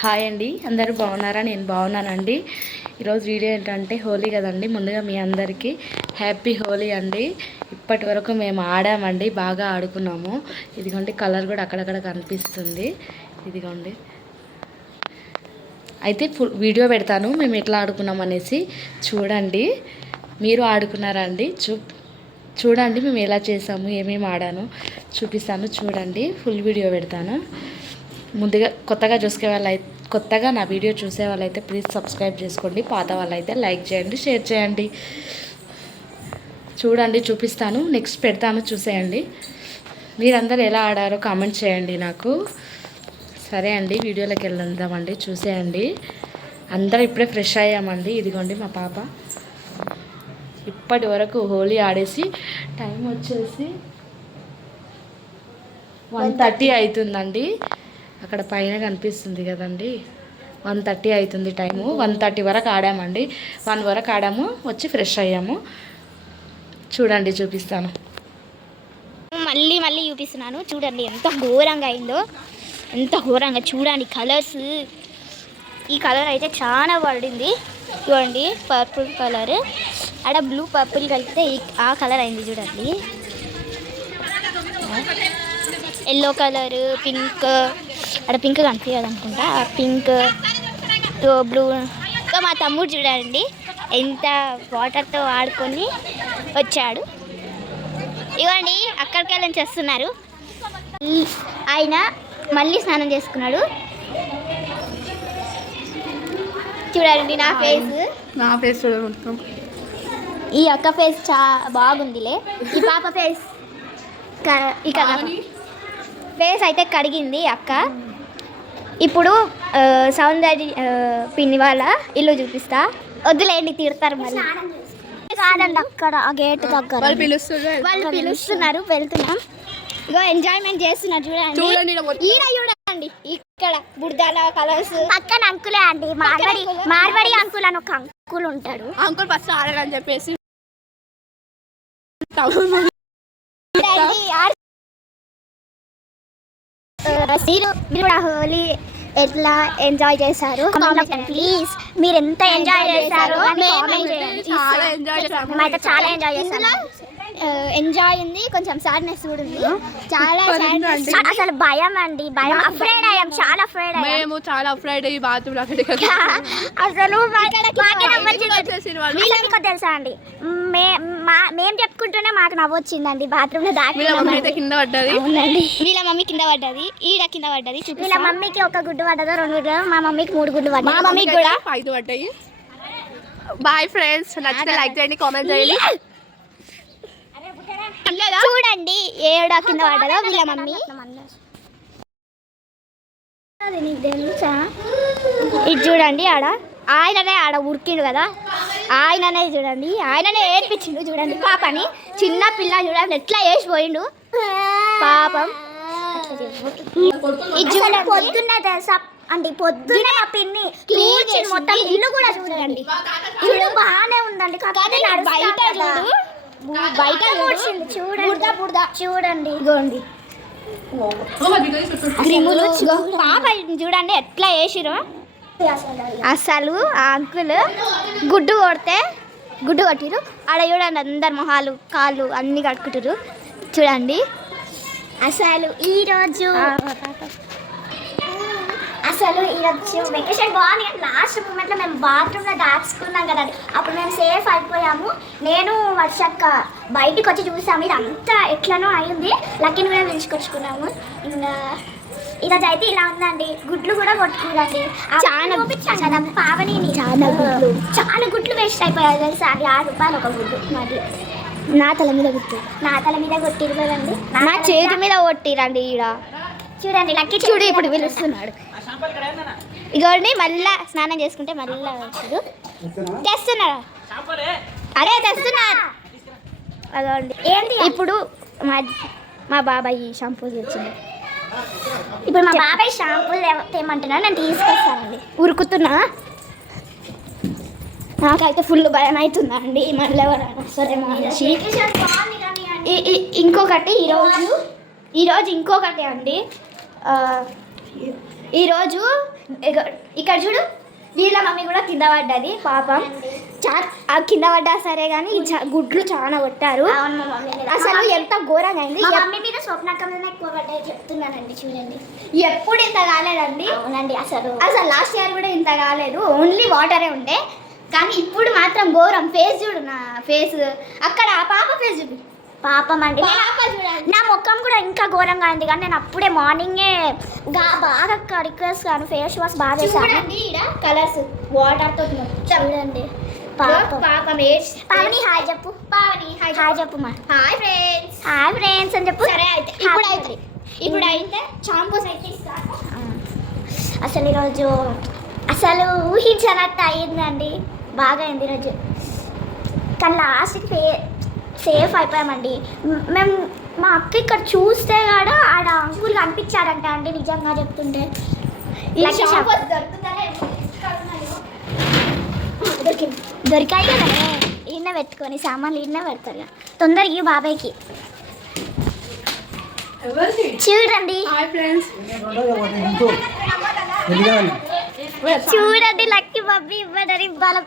Hi అండి, అందరూ బాగున్నారా? నేను బాగున్నానండి. ఈరోజు వీడియో ఏంటంటే హోలీ కదండి. ముందుగా మీ అందరికీ హ్యాపీ హోలీ అండి. ఇప్పటి వరకు మేము ఆడామండి, బాగా ఆడుకున్నాము. ఇదిగోండి కలర్ కూడా అక్కడక్కడ కనిపిస్తుంది. ఇదిగోండి అయితే వీడియో పెడతాను మేము ఎట్లా ఆడుకున్నాం అనేసి. చూడండి, మీరు ఆడుకున్నారా అండి? చూడండి మేము ఎలా చేసాము, ఏమేమి ఆడాను చూపిస్తాను. చూడండి, ఫుల్ వీడియో పెడతాను. ముందుగా కొత్తగా నా వీడియో చూసే వాళ్ళైతే ప్లీజ్ సబ్స్క్రైబ్ చేసుకోండి. పాత వాళ్ళైతే లైక్ చేయండి, షేర్ చేయండి. చూడండి, చూపిస్తాను, నెక్స్ట్ పెడతాను, చూసేయండి. మీరందరూ ఎలా ఆడారో కామెంట్ చేయండి నాకు. సరే అండి, వీడియోలోకి వెళ్దామండి. చూసేయండి. అందరూ ఇప్పుడే ఫ్రెష్ అయ్యామండి. ఇదిగోండి మా పాప ఇప్పటి వరకు హోలీ ఆడేసి టైం వచ్చేసి 1:30 అవుతుందండి. అక్కడ పైన కనిపిస్తుంది కదండి, 1:30 అవుతుంది టైము. 1:30 వరకు ఆడామండి. 1 వరకు ఆడాము, వచ్చి ఫ్రెష్ అయ్యాము. చూడండి, చూపిస్తాను. మళ్ళీ చూపిస్తున్నాను. చూడండి ఎంత ఘోరంగా అయిందో, ఎంత ఘోరంగా. చూడండి కలర్స్, ఈ కలర్ అయితే చాలా పడింది. చూడండి పర్పుల్ కలర్, ఆడ బ్లూ పర్పుల్ కలిపితే ఆ కలర్ అయింది. చూడండి ఎల్లో కలర్, పింక్, అక్కడ పింక్ కనిపించదు అనుకుంటా, పింక్, బ్లూ. ఇంకా మా తమ్ముడు చూడండి ఎంత వాటర్తో ఆడుకొని వచ్చాడు. ఇవ్వండి అక్కడికి వెళ్ళని చేస్తున్నారు. ఆయన మళ్ళీ స్నానం చేసుకున్నాడు. చూడండి నా ఫేస్ చూడమంటాం. ఈ అక్క ఫేస్ బాగుందిలే. ఈ పాప ఫేస్ ఫేస్ అయితే కడిగింది అక్క. ఇప్పుడు సౌందర్య పిన్ని వాళ్ళ ఇల్లు చూపిస్తా. వద్దులేండి, తిడతారు మళ్ళీ. కాదండి, అక్కడ ఆ గేట్ దగ్గర వాళ్ళు పిలుస్తున్నారు, వెళ్తున్నాం. ఇగో ఎంజాయ్మెంట్ చేస్తున్నారు. చూడండి చూడండి, ఇక్కడ బుర్దాల కలర్స్. పక్కన అంకులే అండి, మార్వడి అంకుల్ అని ఒక అంకుల్ ఉంటాడు. అంకుల్ ఫస్ట్ ఆడాలని చెప్పేసి హోలీ ఎట్లా ఎంజాయ్ చేశారు ప్లీజ్. మీరు ఎంత ఎంజాయ్ చేశారు మేమైతే చాలా ఎంజాయ్ చేశాను. ఎంజాయ్ ఉంది, కొంచెం సాడ్నెస్ కూడా ఉంది. చాలా అసలు భయం అండి, భయం, అఫ్రైడ్ అయ్యాం, చాలా అఫ్రైడ్ అయ్యాం. మేము చాలా అఫ్రైడ్ అయ్యి బాత్రూమ్ అసలు తెలుసా అండి, మేము చెప్పుకుంటూనే మాకు నవ్వొచ్చిందండి. బాత్రూమ్ లో దాకా కింద పడ్డది. అవునండి, వీళ్ళ మమ్మీ కింద పడ్డది, ఈడ కింద పడ్డది. వీళ్ళ మమ్మీకి 1 గుడ్డు పడ్డదో 2 గుడ్డు, మా మమ్మీకి 3 గుడ్లు పడ్డాయి. మా మమ్మీకి కూడా 5 పడ్డాయి. బాయ్ ఫ్రెండ్స్, నచ్చితే లైక్ చేయండి, కామెంట్ చేయండి. చూడండి ఏడా కింద పడ్డదో వీళ్ళ మమ్మీ. ఇది చూడండి, ఆయననే ఉరికిండు కదా, ఆయననే చూడండి, ఆయననే ఏడ్పించిండు. చూడండి పాపని, చిన్న పిల్ల చూడండి ఎట్లా వేసిపోయిండు పాపం. ఇది చూడండి, పొద్దున్నే తెలుసా అండి, పొద్దున్నే మా పిన్ని మొత్తం ఇల్లు కూడా చూడండి, ఇల్లు బాగానే ఉందండి. బయట చూడండి ఇగోండి పాప చూడండి ఎట్లా వేసిరు. అసలు ఆ అంకుల్ గుడ్డు కొట్టిరు. ఆడ చూడండి అందరు మొహాలు కాళ్ళు అన్నీ కట్టుకుంటారు. చూడండి అసలు ఈరోజు వెకేషన్ బాగుంది. లాస్ట్ మూమెంట్లో మేము బాత్రూంలో దాచుకున్నాం కదా, అప్పుడు మేము సేఫ్ అయిపోయాము. నేను వర్షక్క బయటకు వచ్చి చూసాము, ఇది అంతా ఎట్లనో అయింది. లక్కీని కూడా పిలుచుకొచ్చుకున్నాము. ఇంకా ఈరోజు అయితే ఇలా ఉందండి. గుడ్లు కూడా కొట్టుకురండి, చాలా చూపించాను కదా పావని. చాలా గుడ్లు వేస్ట్ అయిపోయాయి తెలుసా. అది 6 రూపాయలు ఒక గుడ్డు. మరి నా తల మీద కొట్టిరు కదండి, నా చేతి మీద కొట్టిరండి. ఈడ చూడండి లక్కీ చూడు ఇప్పుడు పిలుస్తున్నాడు. ఇగోండి మళ్ళా స్నానం చేసుకుంటే మళ్ళీ తెస్తున్నారు. అదే తెస్తున్నారు. అదోండి ఏంటి ఇప్పుడు మా బాబాయ్ షాంపూలు తెచ్చింది. ఇప్పుడు మా బాబాయ్ షాంపూలు తేమంటున్నాడు, నేను తీసుకొస్తానండి. ఉరుకుతున్నా, నాకైతే ఫుల్ భయం అవుతుందండి. మళ్ళీ ఎవరైనా సరేమో అనేసి. ఇంకొకటి ఈరోజు ఇంకొకటి అండి, ఈరోజు ఇక్కడ చూడు వీళ్ళ మమ్మీ కూడా కింద పడ్డది పాపం. ఆ కింద పడ్డా సరే కానీ గుడ్లు చాలా కొట్టారు. అసలు ఎంత ఘోరంగా అయింది. మమ్మీ మీద స్వప్నకం ఎక్కువ పడ్డాయి చెప్తున్నానండి. చూడండి ఎప్పుడు ఇంత కాలేదండి. అవునండి, అసలు లాస్ట్ ఇయర్ కూడా ఇంత కాలేదు, ఓన్లీ వాటరే ఉండే. కానీ ఇప్పుడు మాత్రం ఘోరం. ఫేస్ చూడు, నా ఫేస్ అక్కడ పాప ఫేస్ చూడు. పాపం అండి, నా ముఖం కూడా ఇంకా ఘోరంగా అయింది. కానీ నేను అప్పుడే మార్నింగే బాగా కడిగేస్తాను, ఫేస్ వాష్ బాగా చేస్తాను. కలర్స్ వాటర్తో చూడండి. పావని హాయ్ చెప్పు. పావని హాయ్ చెప్పు. మా హాయ్ ఫ్రెండ్స్ అని చెప్పు. సరే అయితే ఇప్పుడు అయితే షాంపూస్ అయితే ఇస్తాను. అసలు ఈరోజు అసలు ఊహించినట్టు అయ్యిందండి, బాగా అయింది ఈరోజు. కానీ లాస్ట్కి సేఫ్ అయిపోయామండి మేము. మా అక్క ఇక్కడ చూస్తే కూడా ఆడ అంకుల్ కనిపించారంట అండి, నిజంగా చెప్తుంటే. దొరికాయి కదా ఈయన పెట్టుకొని, సామాన్లు ఈయన పెడతారు కదా తొందరగా బాబాయ్కి. చూడండి చూడండి లక్కీ బబ్బీ ఇవ్వడని బలం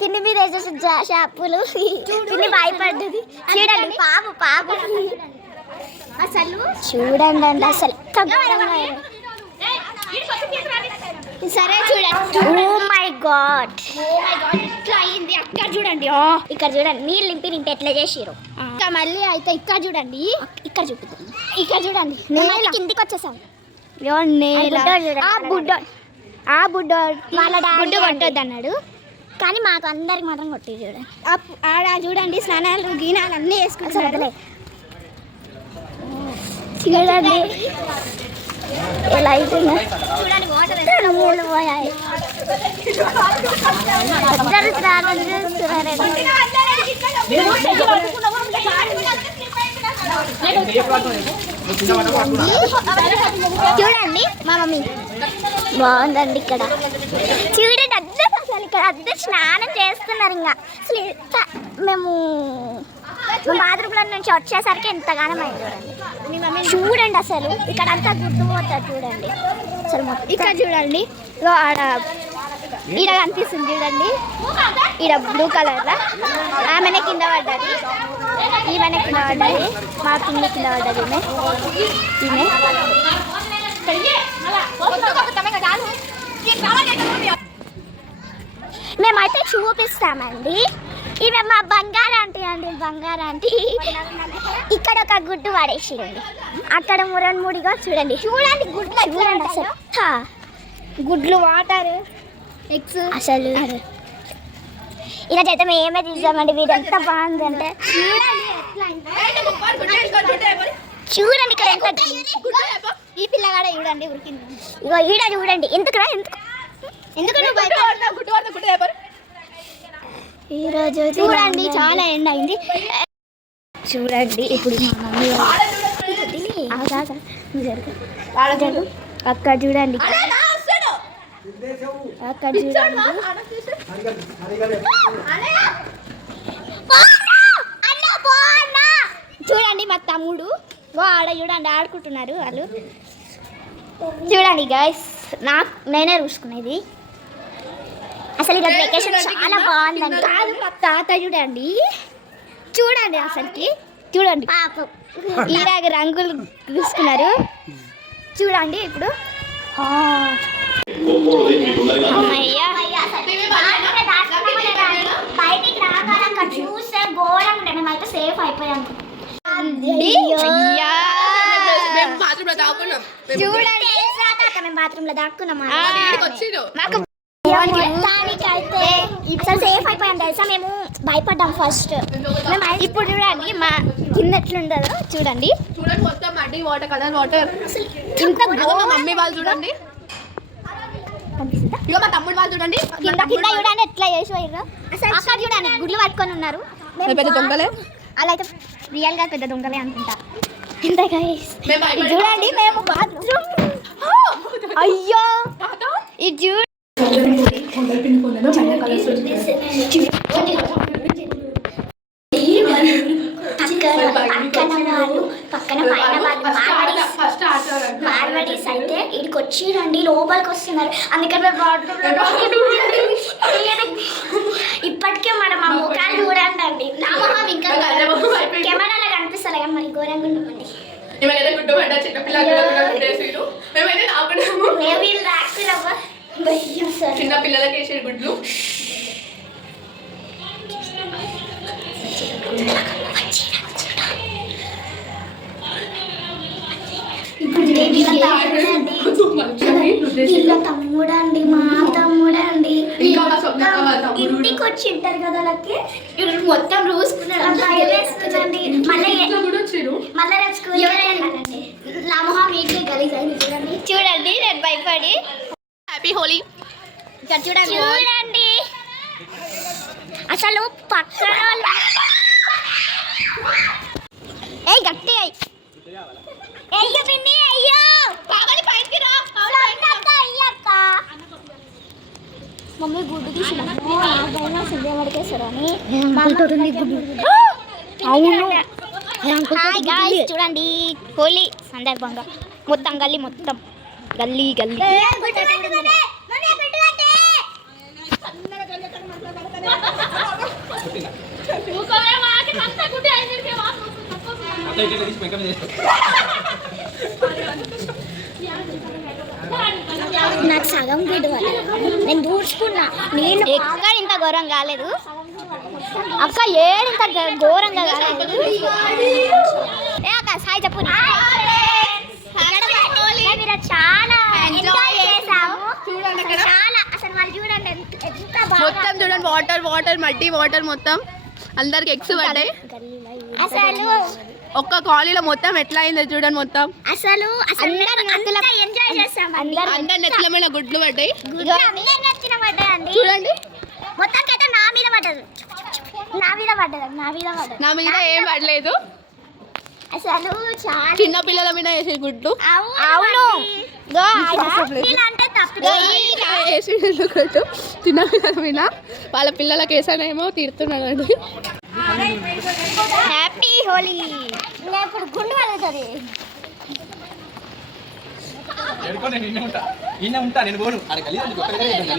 పిన్ని మీద వేసేసి షాపులు పిన్ని భయపడ్డది. చూడండి పాప అసలు చూడండి అండి, అసలు సరే చూడండి. ఓ మై గాడ్ ఇట్లా అయింది. అక్కడ చూడండి, ఇక్కడ చూడండి నీళ్ళు నింపి ఎట్లా చేసిరు. ఇంకా మళ్ళీ అయితే ఇక్కడ చూడండి, ఇక్కడ చూపిస్తుంది. ఇక్కడ చూడండి కిందికి వచ్చేసాం. ఆ బుడ్డో వాళ్ళ డాడీ కొట్టొద్దు అన్నాడు, కానీ మాకు అందరికి మాత్రం కొట్టి చూడండి. ఆడ చూడండి స్నానాలు గీనాలు అన్నీ వేసుకుంటారు. చూడండి ఎలా అవుతుంది. చూడండి మూడు పోయాయి. చూడండి మా మమ్మీ బాగుందండి. ఇక్కడ చూడండి అందరూ అసలు ఇక్కడ అందరు స్నానం చేస్తున్నారు. ఇంకా అసలు మేము బాత్రూంలో నుంచి వచ్చేసరికి ఎంతగానో అయింది. చూడండి అసలు ఇక్కడ అంతా గుర్తుపోతుంది. చూడండి అసలు ఇక్కడ చూడండి ఆడ ఈడ కనిపిస్తుంది చూడండి, ఈడ బ్లూ కలర్లో ఆమెనే కింద పడ్డది, ఈమెనే కింద పడ్డది, మా కింద కింద పడ్డది ఈమె. మేమైతే చూపిస్తామండి. ఈమె మా బంగారు ఆంటీ అండి, బంగారు ఆంటీ. ఇక్కడ ఒక గుడ్డు పడేసిరండి, అక్కడ ముడిగా చూడండి. గుడ్లు చూడండి అసలు గుడ్లు, వాటర్, ఎగ్స్. అసలు ఈరోజు అయితే మేము ఏమే తీసామండి. వీడు ఎంత బాగుందంటే చూడండి. ఇక్కడ ఎంత ఈ పిల్లగాడ చూడండి ఉరికింది. ఇగో ఈడ చూడండి. ఎందుకు ఈరోజు చూడండి చాలా ఎండ అయింది. చూడండి ఇప్పుడు మా మమ్మీ అక్కడ చూడండి, అక్కడ చూడండి. చూడండి మా తమ్ముడు ఆడ చూడండి ఆడుకుంటున్నారు వాళ్ళు. చూడండి గైస్, నేనే చూసుకునేది. అసలు ఈరోజు వెకేషన్ చాలా బాగుందండి. కాదు మా తాత చూడండి, చూడండి అసలుకి చూడండి ఇలాగ రంగులు తీసుకున్నారు. చూడండి ఇప్పుడు బయటికి రాగానే చూస్తే ఘోరంగా మేమైతే సేఫ్ అయిపోయాం. చూడండి మేము బాత్రూమ్ లో దాక్కున్నాం. సేఫ్ అయిపోయాం తెలుసా, మేము భయపడ్డాం ఫస్ట్. ఇప్పుడు చూడండి మా కింద ఎట్లుండదో చూడండి. మొత్తం మడ్డి వాటర్, కలర్ వాటర్. ఇంత మమ్మీ వాళ్ళు చూడండి, ఇగో మా తమ్ముడు వాళ్ళు చూడండి. కింద చూడండి ఎట్లా చేసి పోయారు. అక్కడ చూడండి గుడ్లు పట్టుకొని ఉన్నారు. పెద్ద దొంగలే, అలా అయితే రియల్ గా పెద్ద దొంగలే అనుకుంటా. చూడండి మేము బాత్రూమ్. అయ్యో ఇది పక్కన మార్వాడీస్ ఫ్రెండ్స్ అయితే ఇక్కడికి వచ్చిరండి లోపలికి వస్తున్నారు అందుకని మేము బాత్రూంలో ఇప్పటికే మనం ఆ ముఖాలు చూడండి అండి నా మొహం ఇంకా కెమెరాలో కనిపిస్తారు కానీ మరి ఘోరంగా ఉన్నామండి ఏమైనా గుడ్డు పడ్డ మేమైతే ఆపడాము వీళ్ళు రాకురవ్వ చిన్న పిల్లలకి వేసే గుడ్లు వీళ్ళ తమ్ముడండి మా తమ్ముడండి ఇంటికి వచ్చి ఉంటారు కదా వాళ్ళకి ఇప్పుడు మొత్తం రూసుకున్నాడు వేసుకున్నాండి మళ్ళీ మళ్ళీ రేపు స్కూల్ నా మొహం మీకే గలీజ్ అయింది చూడండి నేను భయపడి హ్యాపీ హోలీ చూడండి అసలు పక్కన ఏ గట్టి అయ్యో పిన్ని అయ్యో బాగానే పైకి రా అయ్యక్క మమ్మీ గుడ్డు తీసిన హాయ్ గాయ్స్ చూడండి హోలీ సందర్భంగా మొత్తం గల్లీ గల్లీ నాకు సగం గుడ్డు నేను దూర్చుకున్నా నేను ఎక్కడ ఇంత ఘోరం కాలేదు అక్క ఏడింత ఘోరంగా కాలేదు ఏ అక్క సాయి చెప్పు చాలా ఎంజాయ్ చేసాము చాలా అసలు వాళ్ళు చూడండి ఎంత మొత్తం చూడండి వాటర్ మట్టి వాటర్ మొత్తం అందరికి ఎగ్స్ పడ్డాయి అసలు ఒక్క కాలనీలో మొత్తం ఎట్లా అయిందో చూడండి మొత్తం అసలు ఎంజాయ్ చేసాం అందరి నెత్తుల మీద గుడ్లు పడ్డాయి నచ్చిన పడ్డాయండి చూడండి మొత్తం అయితే నా మీద పడ్డది నా మీద ఏం పడలేదు అసలు చాలా చిన్న పిల్లల మీద వేసే గుడ్లు అవును అంటే తప్పు వేసి గుడ్లు చిన్న పిల్లల మీద వాళ్ళ పిల్లలకి వేసానేమో తీరుతున్నాడు హ్యాపీ హోలీ ఇప్పుడు గుండు పడుతుంది ఉంటా నేను పోను అక్కడ కలిసి